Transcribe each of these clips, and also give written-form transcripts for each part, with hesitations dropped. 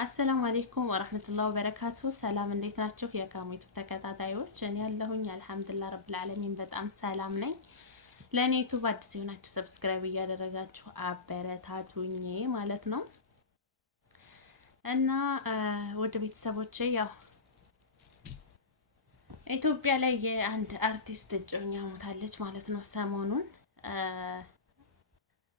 አሰላሙ አለይኩም ወራህመቱላሂ ወበረካቱ። ሰላም እንዴት ናችሁ? የካሙቱ ተከታታዮች እኔ ያለሁኝ አልሐምዱሊላህ ረብል ዓለሚን በጣም ሰላም ነኝ። ለኔ ዩቲዩብ አዲስ የሆናችሁ ሰብስክራይብ እያደረጋችሁ አበረታቱኝ ማለት ነው። እና ወደ ቤተሰቦቼ ያው ኢትዮጵያ ላይ የአንድ አርቲስት እጮኛ ሞታለች ማለት ነው ሰሞኑን።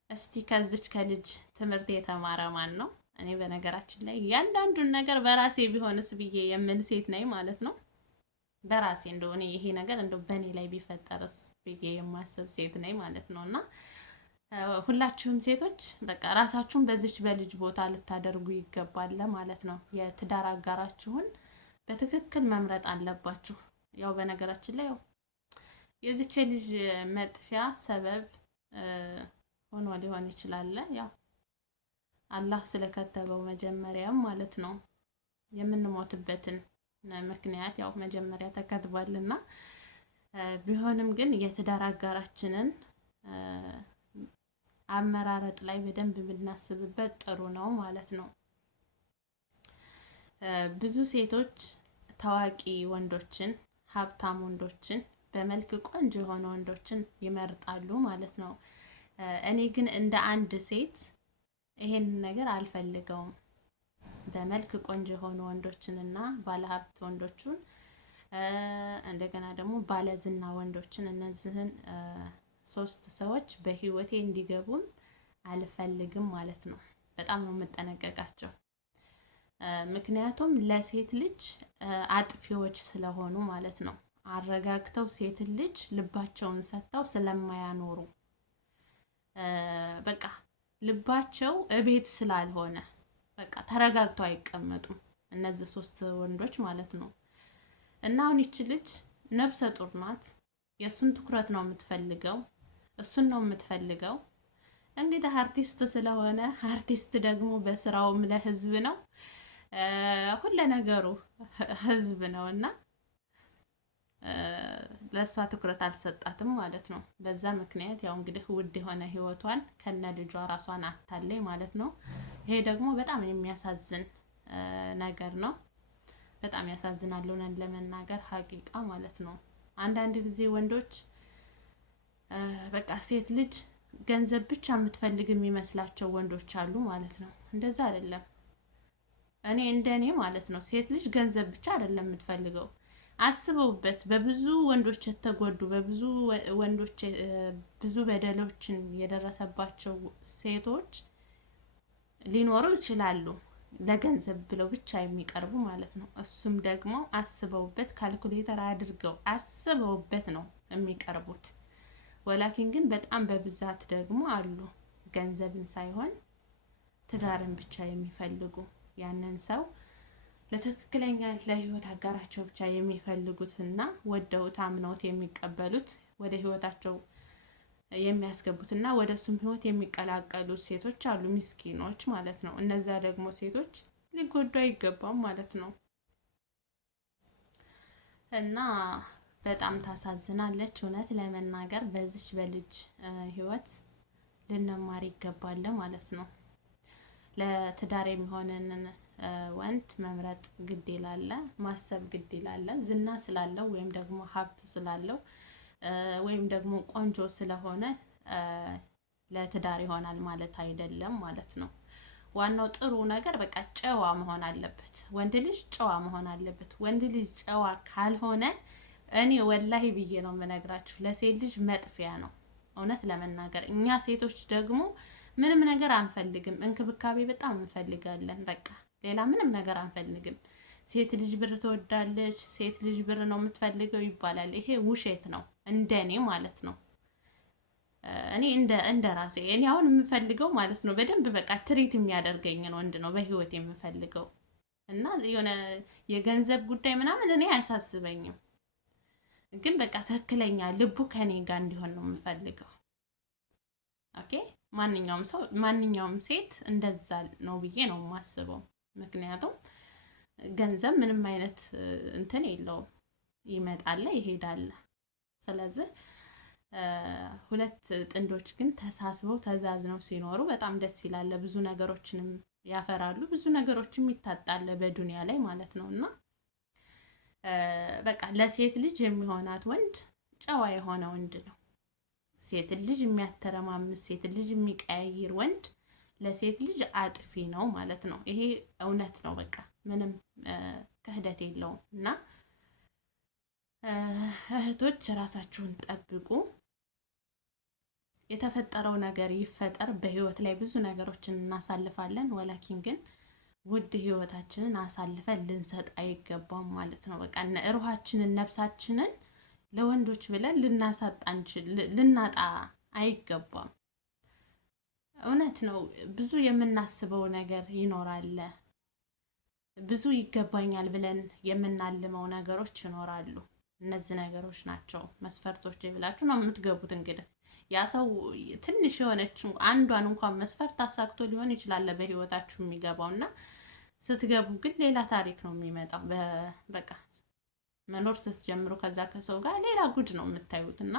እስቲ ከዚች ከልጅ ትምህርት የተማረ ማን ነው? እኔ በነገራችን ላይ እያንዳንዱን ነገር በራሴ ቢሆንስ ብዬ የምን ሴት ነኝ ማለት ነው። በራሴ እንደው እኔ ይሄ ነገር እንደው በእኔ ላይ ቢፈጠርስ ብዬ የማስብ ሴት ነኝ ማለት ነው። እና ሁላችሁም ሴቶች በቃ ራሳችሁን በዚች በልጅ ቦታ ልታደርጉ ይገባል ማለት ነው። የትዳር አጋራችሁን በትክክል መምረጥ አለባችሁ። ያው በነገራችን ላይ ያው የዚች ልጅ መጥፊያ ሰበብ ሆኖ ሊሆን ይችላል ያው አላህ ስለከተበው መጀመሪያም ማለት ነው። የምንሞትበትን ምክንያት ያው መጀመሪያ ተከትቧልና ቢሆንም ግን የትዳር አጋራችንን አመራረጥ ላይ በደንብ ብናስብበት ጥሩ ነው ማለት ነው። ብዙ ሴቶች ታዋቂ ወንዶችን፣ ሀብታም ወንዶችን፣ በመልክ ቆንጆ የሆኑ ወንዶችን ይመርጣሉ ማለት ነው። እኔ ግን እንደ አንድ ሴት ይሄን ነገር አልፈልገውም። በመልክ ቆንጆ የሆኑ ወንዶችንና ባለሀብት ወንዶችን እንደገና ደግሞ ባለዝና ወንዶችን እነዚህን ሶስት ሰዎች በህይወቴ እንዲገቡም አልፈልግም ማለት ነው። በጣም ነው የምጠነቀቃቸው። ምክንያቱም ለሴት ልጅ አጥፊዎች ስለሆኑ ማለት ነው። አረጋግተው ሴት ልጅ ልባቸውን ሰጥተው ስለማያኖሩ በቃ ልባቸው እቤት ስላልሆነ በቃ ተረጋግተው አይቀመጡም እነዚህ ሶስት ወንዶች ማለት ነው። እና አሁን ይቺ ልጅ ነፍሰ ጡር ናት። የእሱን ትኩረት ነው የምትፈልገው፣ እሱን ነው የምትፈልገው። እንግዲህ አርቲስት ስለሆነ አርቲስት ደግሞ በስራውም ለህዝብ ነው፣ ሁለ ነገሩ ህዝብ ነው እና ለእሷ ትኩረት አልሰጣትም ማለት ነው። በዛ ምክንያት ያው እንግዲህ ውድ የሆነ ህይወቷን ከነ ልጇ ራሷን አታለይ ማለት ነው። ይሄ ደግሞ በጣም የሚያሳዝን ነገር ነው። በጣም ያሳዝናል ሆነን ለመናገር ሀቂቃ ማለት ነው። አንዳንድ ጊዜ ወንዶች በቃ ሴት ልጅ ገንዘብ ብቻ የምትፈልግ የሚመስላቸው ወንዶች አሉ ማለት ነው። እንደዛ አይደለም። እኔ እንደኔ ማለት ነው ሴት ልጅ ገንዘብ ብቻ አይደለም የምትፈልገው። አስበውበት በብዙ ወንዶች የተጎዱ በብዙ ወንዶች ብዙ በደሎችን የደረሰባቸው ሴቶች ሊኖሩ ይችላሉ፣ ለገንዘብ ብለው ብቻ የሚቀርቡ ማለት ነው። እሱም ደግሞ አስበውበት ካልኩሌተር አድርገው አስበውበት ነው የሚቀርቡት። ወላኪን ግን በጣም በብዛት ደግሞ አሉ ገንዘብን ሳይሆን ትዳርን ብቻ የሚፈልጉ ያንን ሰው ለትክክለኛ ለህይወት አጋራቸው ብቻ የሚፈልጉትና ወደውት አምነውት የሚቀበሉት ወደ ህይወታቸው የሚያስገቡትና ወደ እሱም ህይወት የሚቀላቀሉት ሴቶች አሉ፣ ምስኪኖች ማለት ነው። እነዛ ደግሞ ሴቶች ሊጎዱ አይገባም ማለት ነው። እና በጣም ታሳዝናለች እውነት ለመናገር በዚች በልጅ ህይወት ልንማር ይገባል ማለት ነው። ለትዳር የሚሆነንን ወንድ መምረጥ ግድ ይላል፣ ማሰብ ግድ ይላል። ዝና ስላለው ወይም ደግሞ ሀብት ስላለው ወይም ደግሞ ቆንጆ ስለሆነ ለትዳር ይሆናል ማለት አይደለም ማለት ነው። ዋናው ጥሩ ነገር በቃ ጨዋ መሆን አለበት። ወንድ ልጅ ጨዋ መሆን አለበት። ወንድ ልጅ ጨዋ ካልሆነ እኔ ወላሂ ብዬ ነው የምነግራችሁ ለሴት ልጅ መጥፊያ ነው እውነት ለመናገር። እኛ ሴቶች ደግሞ ምንም ነገር አንፈልግም፣ እንክብካቤ በጣም እንፈልጋለን። በቃ ሌላ ምንም ነገር አንፈልግም። ሴት ልጅ ብር ትወዳለች፣ ሴት ልጅ ብር ነው የምትፈልገው ይባላል። ይሄ ውሸት ነው እንደኔ ማለት ነው። እኔ እንደ ራሴ እኔ አሁን የምፈልገው ማለት ነው በደንብ በቃ ትሪት የሚያደርገኝን ወንድ ነው በህይወት የምፈልገው። እና የሆነ የገንዘብ ጉዳይ ምናምን እኔ አያሳስበኝም፣ ግን በቃ ትክክለኛ ልቡ ከኔ ጋር እንዲሆን ነው የምፈልገው። ኦኬ ማንኛውም ሰው ማንኛውም ሴት እንደዛ ነው ብዬ ነው የማስበው። ምክንያቱም ገንዘብ ምንም አይነት እንትን የለውም፣ ይመጣል ይሄዳል። ስለዚህ ሁለት ጥንዶች ግን ተሳስበው ተዛዝነው ሲኖሩ በጣም ደስ ይላል። ብዙ ነገሮችንም ያፈራሉ። ብዙ ነገሮችም ይታጣል በዱንያ ላይ ማለት ነው። እና በቃ ለሴት ልጅ የሚሆናት ወንድ ጨዋ የሆነ ወንድ ነው። ሴት ልጅ የሚያተረማምስ፣ ሴት ልጅ የሚቀያይር ወንድ ለሴት ልጅ አጥፊ ነው ማለት ነው። ይሄ እውነት ነው። በቃ ምንም ክህደት የለውም። እና እህቶች ራሳችሁን ጠብቁ። የተፈጠረው ነገር ይፈጠር። በህይወት ላይ ብዙ ነገሮችን እናሳልፋለን። ወላኪን ግን ውድ ህይወታችንን አሳልፈን ልንሰጥ አይገባም ማለት ነው። በቃ ሩሃችንን ነፍሳችንን ለወንዶች ብለን ልናጣ አይገባም። እውነት ነው። ብዙ የምናስበው ነገር ይኖራል። ብዙ ይገባኛል ብለን የምናልመው ነገሮች ይኖራሉ። እነዚህ ነገሮች ናቸው መስፈርቶች ብላችሁ ነው የምትገቡት። እንግዲህ ያ ሰው ትንሽ የሆነች አንዷን እንኳን መስፈርት አሳክቶ ሊሆን ይችላል በህይወታችሁ የሚገባው እና ስትገቡ ግን ሌላ ታሪክ ነው የሚመጣው። በቃ መኖር ስትጀምሩ ከዛ ከሰው ጋር ሌላ ጉድ ነው የምታዩት። እና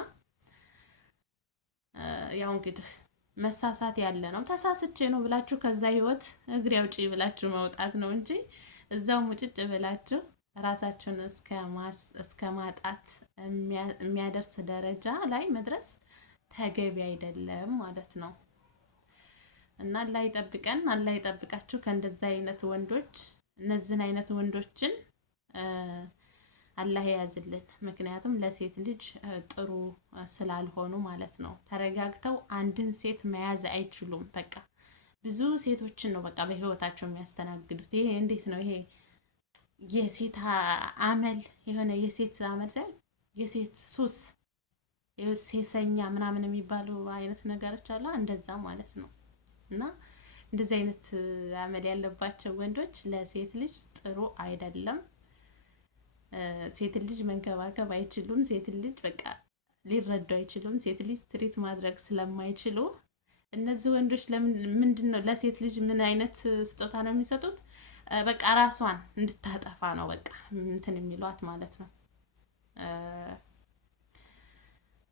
ያው እንግዲህ መሳሳት ያለ ነው። ተሳስቼ ነው ብላችሁ ከዛ ህይወት እግሬ አውጪ ብላችሁ መውጣት ነው እንጂ እዛው ሙጭጭ ብላችሁ ራሳችሁን እስከ ማጣት የሚያደርስ ደረጃ ላይ መድረስ ተገቢ አይደለም ማለት ነው። እና አላህ ይጠብቀን፣ አላህ ይጠብቃችሁ ከእንደዚህ አይነት ወንዶች። እነዚህን አይነት ወንዶችን አላህ የያዝልን። ምክንያቱም ለሴት ልጅ ጥሩ ስላልሆኑ ማለት ነው። ተረጋግተው አንድን ሴት መያዝ አይችሉም። በቃ ብዙ ሴቶችን ነው በቃ በህይወታቸው የሚያስተናግዱት። ይሄ እንዴት ነው? ይሄ የሴት አመል የሆነ የሴት አመል ሳይሆን የሴት ሱስ፣ ሴሰኛ ምናምን የሚባሉ አይነት ነገሮች አሉ። እንደዛ ማለት ነው። እና እንደዚህ አይነት አመል ያለባቸው ወንዶች ለሴት ልጅ ጥሩ አይደለም። ሴት ልጅ መንከባከብ አይችሉም። ሴት ልጅ በቃ ሊረዱ አይችሉም። ሴት ልጅ ትሪት ማድረግ ስለማይችሉ እነዚህ ወንዶች ምንድን ነው ለሴት ልጅ ምን አይነት ስጦታ ነው የሚሰጡት? በቃ ራሷን እንድታጠፋ ነው በቃ እንትን የሚሏት ማለት ነው፣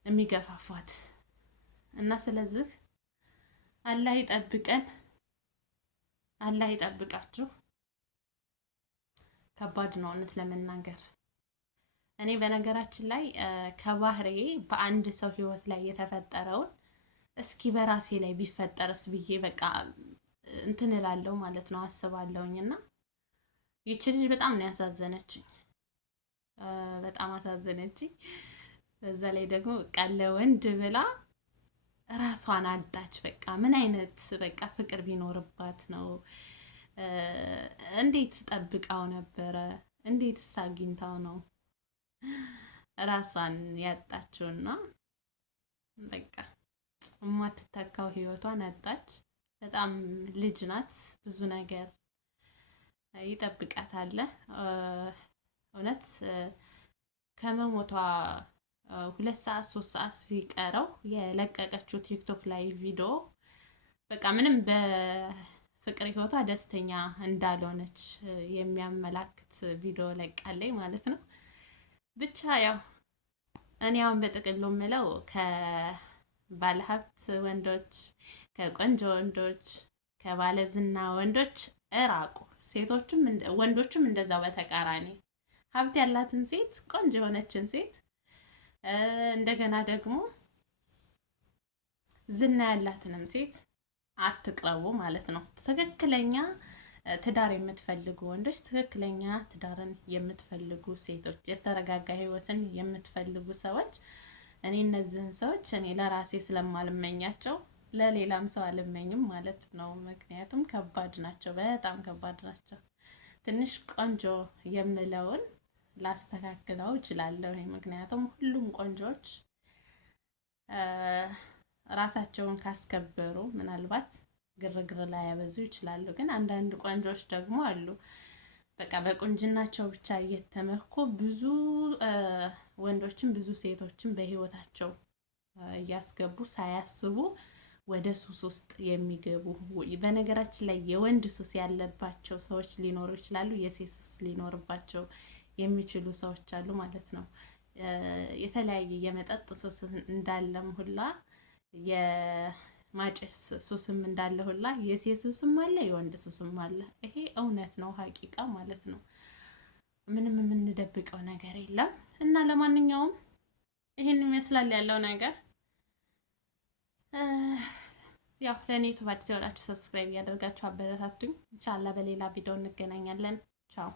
የሚገፋፏት። እና ስለዚህ አላህ ይጠብቀን፣ አላህ ይጠብቃችሁ። ከባድ ነው እውነት ለመናገር። እኔ በነገራችን ላይ ከባህሬ በአንድ ሰው ህይወት ላይ የተፈጠረውን እስኪ በራሴ ላይ ቢፈጠርስ ብዬ በቃ እንትን እላለሁ ማለት ነው፣ አስባለሁኝ። እና ይቺ ልጅ በጣም ነው ያሳዘነችኝ፣ በጣም አሳዘነችኝ። በዛ ላይ ደግሞ ቃለ ወንድ ብላ ራሷን አጣች። በቃ ምን አይነት በቃ ፍቅር ቢኖርባት ነው? እንዴት ጠብቃው ነበረ? እንዴትስ አግኝታው ነው ራሷን ያጣችውና በቃ የማትተካው ህይወቷን አጣች። በጣም ልጅ ናት፣ ብዙ ነገር ይጠብቃታል። እውነት ከመሞቷ 2 3 ሰዓት ሲቀረው የለቀቀችው ቲክቶክ ላይ ቪዲዮ በቃ ምንም በፍቅር ህይወቷ ደስተኛ እንዳልሆነች የሚያመላክት ቪዲዮ ለቃለኝ ማለት ነው። ብቻ ያው እኔ አሁን በጥቅሉ የምለው ከባለሀብት ወንዶች፣ ከቆንጆ ወንዶች፣ ከባለዝና ወንዶች እራቁ። ሴቶችም ወንዶችም እንደዛው በተቃራኒ ሀብት ያላትን ሴት፣ ቆንጆ የሆነችን ሴት እንደገና ደግሞ ዝና ያላትንም ሴት አትቅረቡ ማለት ነው። ትክክለኛ ትዳር የምትፈልጉ ወንዶች፣ ትክክለኛ ትዳርን የምትፈልጉ ሴቶች፣ የተረጋጋ ህይወትን የምትፈልጉ ሰዎች፣ እኔ እነዚህን ሰዎች እኔ ለራሴ ስለማልመኛቸው ለሌላም ሰው አልመኝም ማለት ነው። ምክንያቱም ከባድ ናቸው፣ በጣም ከባድ ናቸው። ትንሽ ቆንጆ የምለውን ላስተካክለው እችላለሁ። ምክንያቱም ሁሉም ቆንጆዎች ራሳቸውን ካስከበሩ ምናልባት ግርግር ላይ ያበዙ ይችላሉ። ግን አንዳንድ ቆንጆዎች ደግሞ አሉ በቃ በቁንጅናቸው ብቻ እየተመኩ ብዙ ወንዶችን ብዙ ሴቶችን በህይወታቸው እያስገቡ ሳያስቡ ወደ ሱስ ውስጥ የሚገቡ። በነገራችን ላይ የወንድ ሱስ ያለባቸው ሰዎች ሊኖሩ ይችላሉ፣ የሴት ሱስ ሊኖርባቸው የሚችሉ ሰዎች አሉ ማለት ነው። የተለያየ የመጠጥ ሱስ እንዳለም ሁላ ማጨስ ሱስም እንዳለ ሁላ የሴት ሱስም አለ፣ የወንድ ሱስም አለ። ይሄ እውነት ነው፣ ሀቂቃ ማለት ነው። ምንም የምንደብቀው ነገር የለም እና ለማንኛውም ይሄን ይመስላል ያለው ነገር። ያው ለኔ ዩቲዩብ አዲስ የሆናችሁ ሰብስክራይብ እያደረጋችሁ አበረታቱኝ። ኢንሻአላህ በሌላ ቪዲዮ እንገናኛለን። ቻው